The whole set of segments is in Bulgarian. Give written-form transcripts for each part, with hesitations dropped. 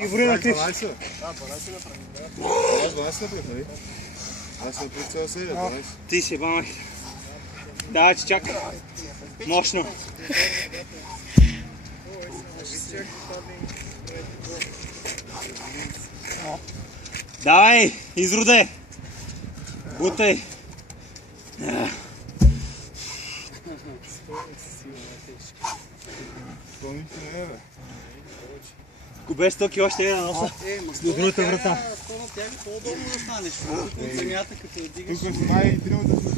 Ги брои на криш. 12? Да, 12 направи. Аз 12 направих, нали? Аз съм направих цяла серия, 12. Ти си бамай. Давай, че чакай. Мощно. Давай, изруде. Бутай. Спомните не е, бе. Ако без 100 кг още е да носа. С добрата врата. Тя е по-удобно да станеш. Тук от земята, като дигаш. Тук с май и тримата сме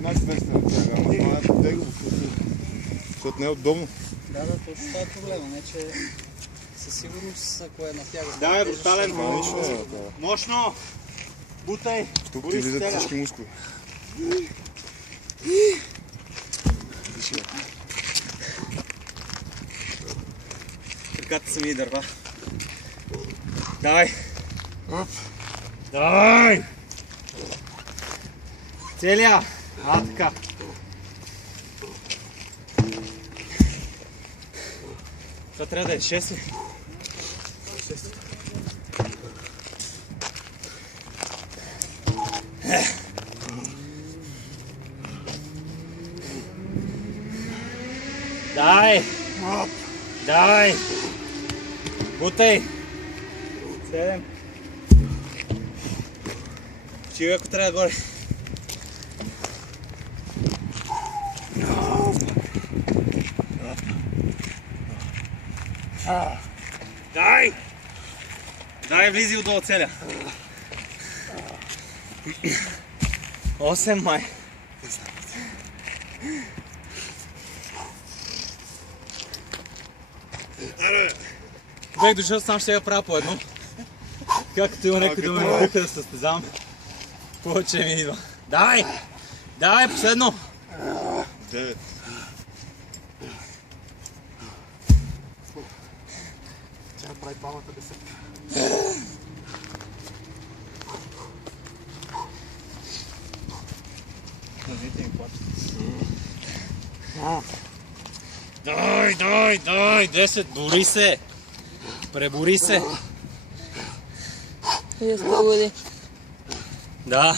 над 200 на тяга, ама това е тегло, защото не е удобно. Да, точно това е проблема. Не, че със сигурност, ако е натяга. Давай, брутален. Това нищо не е такова. Мощно. Бутай. Тук ти влизат всички мускули. Краката са ми дърва. Давай. Давай. Целия. Така. Това трябва да е 6 ли? 6. Дай! Дай! Бутай! 7. Чиви ако трябва горе. Дай! Дай, влизи отдолу целя. 8 май. Бех дошъл, сам ще я правя по едно. Както има някой да ме духа да състезавам, повече ми идва. Давай! Давай, последно! 9. Трябва да прави палата 10. Дай, 10, бори се! Пребори се! Yes, probably. Да.